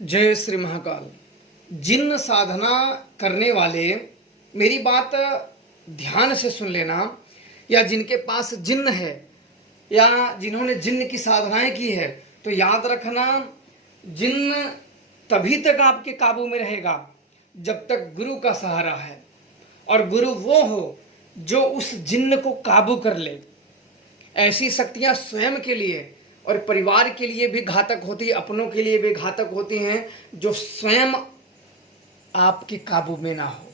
जय श्री महाकाल। जिन साधना करने वाले, मेरी बात ध्यान से सुन लेना, या जिनके पास जिन्न है या जिन्होंने जिन्न की साधनाएं की है, तो याद रखना, जिन्न तभी तक आपके काबू में रहेगा जब तक गुरु का सहारा है। और गुरु वो हो जो उस जिन्न को काबू कर ले। ऐसी शक्तियां स्वयं के लिए और परिवार के लिए भी घातक होती, अपनों के लिए भी घातक होती हैं, जो स्वयं आपके काबू में ना हो।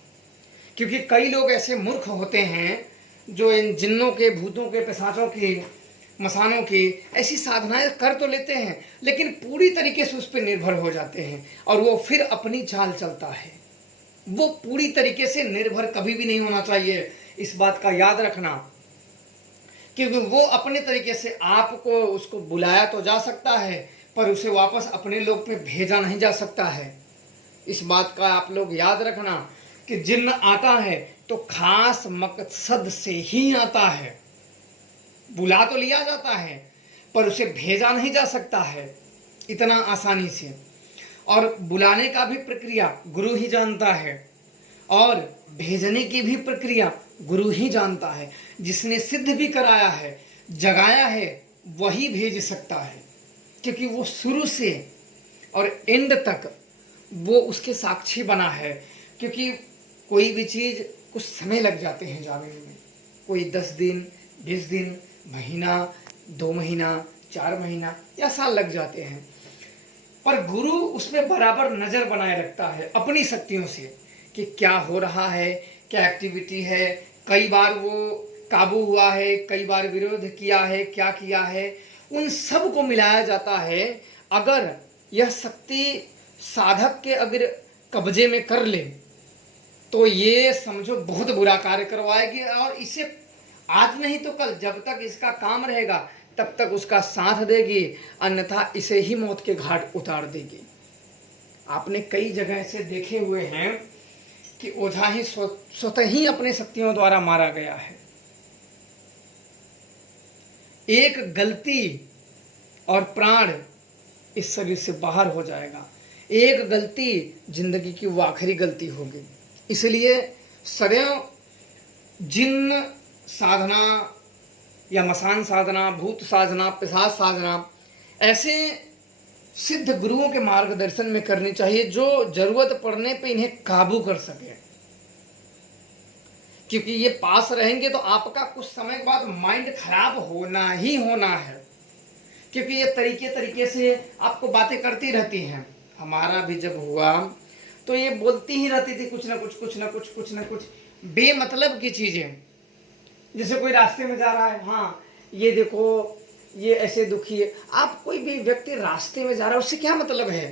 क्योंकि कई लोग ऐसे मूर्ख होते हैं जो इन जिन्नों के, भूतों के, पिशाचों की, मसानों की ऐसी साधनाएं कर तो लेते हैं, लेकिन पूरी तरीके से उस पर निर्भर हो जाते हैं और वो फिर अपनी चाल चलता है। वो पूरी तरीके से निर्भर कभी भी नहीं होना चाहिए, इस बात का याद रखना। क्योंकि वो अपने तरीके से आपको, उसको बुलाया तो जा सकता है, पर उसे वापस अपने लोक में भेजा नहीं जा सकता है। इस बात का आप लोग याद रखना कि जिन्न आता है तो खास मकसद से ही आता है। बुला तो लिया जाता है पर उसे भेजा नहीं जा सकता है इतना आसानी से। और बुलाने का भी प्रक्रिया गुरु ही जानता है और भेजने की भी प्रक्रिया गुरु ही जानता है। जिसने सिद्ध भी कराया है, जगाया है, वही भेज सकता है, क्योंकि वो शुरू से और एंड तक वो उसके साक्षी बना है। क्योंकि कोई भी चीज़ कुछ समय लग जाते हैं जानने में, कोई 10 दिन, 20 दिन, महीना, 2 महीना, 4 महीना या साल लग जाते हैं, पर गुरु उसमें बराबर नज़र बनाए रखता है अपनी शक्तियों से कि क्या हो रहा है, क्या एक्टिविटी है। कई बार वो काबू हुआ है, कई बार विरोध किया है, क्या किया है, उन सब को मिलाया जाता है। अगर यह शक्ति साधक के अगर कब्जे में कर ले तो ये समझो बहुत बुरा कार्य करवाएगी, और इसे आज नहीं तो कल, जब तक इसका काम रहेगा तब तक उसका साथ देगी, अन्यथा इसे ही मौत के घाट उतार देगी। आपने कई जगह ऐसे देखे हुए हैं कि ओझा ही स्वतः ही अपने शक्तियों द्वारा मारा गया है। एक गलती और प्राण इस शरीर से बाहर हो जाएगा। एक गलती जिंदगी की वो आखिरी गलती होगी। इसलिए सदैव जिन्न साधना या मसान साधना, भूत साधना, पिशाच साधना ऐसे सिद्ध गुरुओं के मार्गदर्शन में करनी चाहिए, जो जरूरत पड़ने पे इन्हें काबू कर सके। क्योंकि ये पास रहेंगे तो आपका कुछ समय के बाद माइंड खराब होना ही होना है। क्योंकि ये तरीके तरीके से आपको बातें करती रहती हैं। हमारा भी जब हुआ तो ये बोलती ही रहती थी कुछ ना कुछ, कुछ ना कुछ, कुछ ना कुछ बेमतलब की चीजें। जैसे कोई रास्ते में जा रहा है, हाँ ये देखो ये ऐसे दुखी है। आप कोई भी व्यक्ति रास्ते में जा रहा है, उससे क्या मतलब है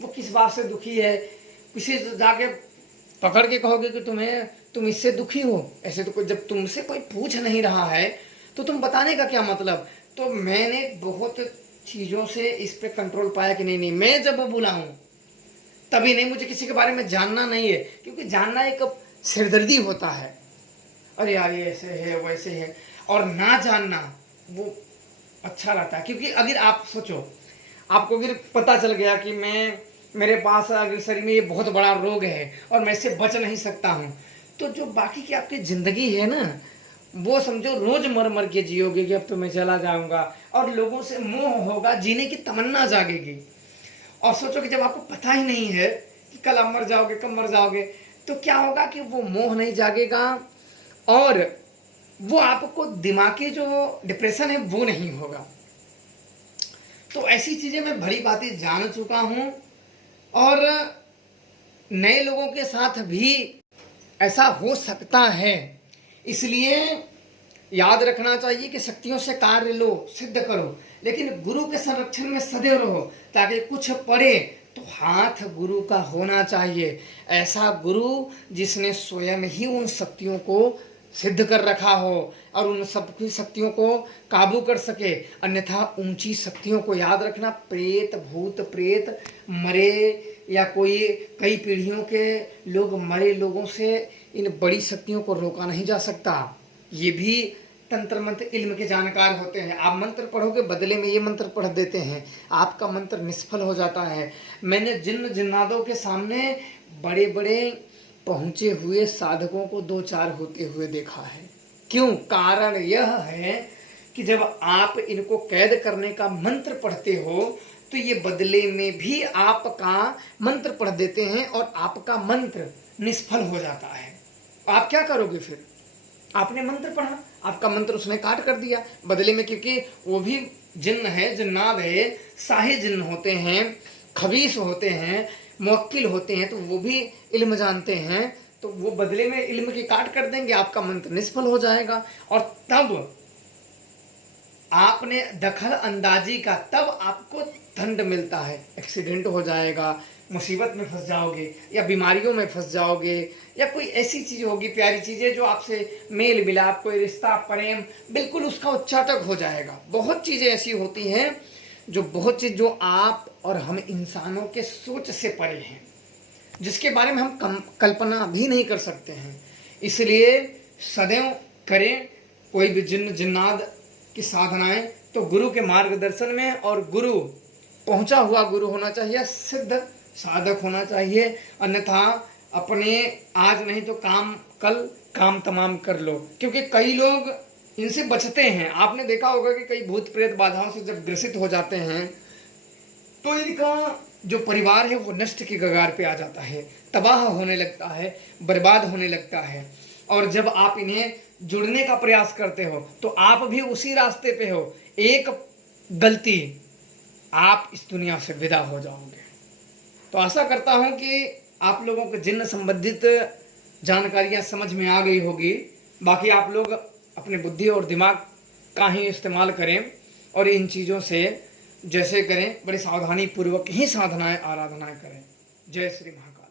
वो किस बात से दुखी है। किसी से जाके पकड़ के कहोगे कि तुम इससे दुखी हो, ऐसे तो जब तुमसे कोई पूछ नहीं रहा है तो तुम बताने का क्या मतलब। तो मैंने बहुत चीज़ों से इस पे कंट्रोल पाया कि नहीं, मैं जब बुलाऊं तभी नहीं, मुझे किसी के बारे में जानना नहीं है। क्योंकि जानना एक सिरदर्दी होता है, अरे यार ये ऐसे है वैसे है, और ना जानना वो अच्छा रहता है। क्योंकि अगर आप सोचो, आपको अगर पता चल गया कि मेरे पास अगर शरीर में ये बहुत बड़ा रोग है और मैं इससे बच नहीं सकता हूँ, तो जो बाकी की आपकी ज़िंदगी है ना, वो समझो रोज मर मर के जियोगे कि अब तो मैं चला जाऊंगा, और लोगों से मोह होगा, जीने की तमन्ना जागेगी। और सोचो कि जब आपको पता ही नहीं है कि कल आप मर जाओगे, कब मर जाओगे, तो क्या होगा कि वो मोह नहीं जागेगा और वो आपको दिमागी जो डिप्रेशन है वो नहीं होगा। तो ऐसी चीज़ें मैं बड़ी बातें जान चुका हूँ, और नए लोगों के साथ भी ऐसा हो सकता है। इसलिए याद रखना चाहिए कि शक्तियों से कार्य लो, सिद्ध करो, लेकिन गुरु के संरक्षण में सदैव रहो, ताकि कुछ पड़े तो हाथ गुरु का होना चाहिए। ऐसा गुरु जिसने स्वयं ही उन शक्तियों को सिद्ध कर रखा हो और उन सब की शक्तियों को काबू कर सके। अन्यथा ऊंची शक्तियों को याद रखना, प्रेत, भूत प्रेत, मरे या कोई कई पीढ़ियों के लोग, मरे लोगों से इन बड़ी शक्तियों को रोका नहीं जा सकता। ये भी तंत्र मंत्र इल्म के जानकार होते हैं। आप मंत्र पढ़ोगे, बदले में ये मंत्र पढ़ देते हैं, आपका मंत्र निष्फल हो जाता है। मैंने जिन्न जिन्नादों के सामने बड़े बड़े पहुँचे हुए साधकों को दो चार होते हुए देखा है। क्यों? कारण यह है कि जब आप इनको कैद करने का मंत्र पढ़ते हो तो ये बदले में भी आपका मंत्र पढ़ देते हैं और आपका मंत्र निष्फल हो जाता है। आप क्या करोगे फिर? आपने मंत्र पढ़ा, आपका मंत्र उसने काट कर दिया बदले में, क्योंकि वो भी जिन्न है, जिन्नाद है, शाही जिन्न होते हैं, खबीस होते हैं, मुवक्किल होते हैं, तो वो भी इल्म जानते हैं, तो वो बदले में इल्म की काट कर देंगे, आपका मंत्र निष्फल हो जाएगा। और तब आपने दखल अंदाजी का, तब आपको दंड मिलता है। एक्सीडेंट हो जाएगा, मुसीबत में फंस जाओगे, या बीमारियों में फंस जाओगे, या कोई ऐसी चीज़ होगी, प्यारी चीज़ें जो आपसे मेल मिलाप, कोई रिश्ता, प्रेम, बिल्कुल उसका उच्चाटक हो जाएगा। बहुत चीज़ें ऐसी होती हैं जो बहुत चीज़ जो आप और हम इंसानों के सोच से परे हैं, जिसके बारे में हम कल्पना भी नहीं कर सकते हैं। इसलिए सदैव करें कोई भी जिन्न जिन्नाद की साधनाएं तो गुरु के मार्गदर्शन में, और गुरु पहुंचा हुआ गुरु होना चाहिए, सिद्ध साधक होना चाहिए। अन्यथा अपने आज नहीं तो कल काम तमाम कर लो, क्योंकि कई लोग इनसे बचते हैं। आपने देखा होगा कि कई भूत प्रेत बाधाओं से जब ग्रसित हो जाते हैं तो इनका जो परिवार है वो नष्ट की कगार पे आ जाता है, तबाह होने लगता है, बर्बाद होने लगता है। और जब आप इन्हें जुड़ने का प्रयास करते हो तो आप भी उसी रास्ते पे हो। एक गलती, आप इस दुनिया से विदा हो जाओगे। तो आशा करता हूं कि आप लोगों को जिन्न संबंधित जानकारियां समझ में आ गई होगी। बाकी आप लोग अपने बुद्धि और दिमाग का ही इस्तेमाल करें और इन चीज़ों से जैसे करें बड़ी सावधानी पूर्वक ही साधनाएं आराधनाएं करें। जय श्री महाकाल।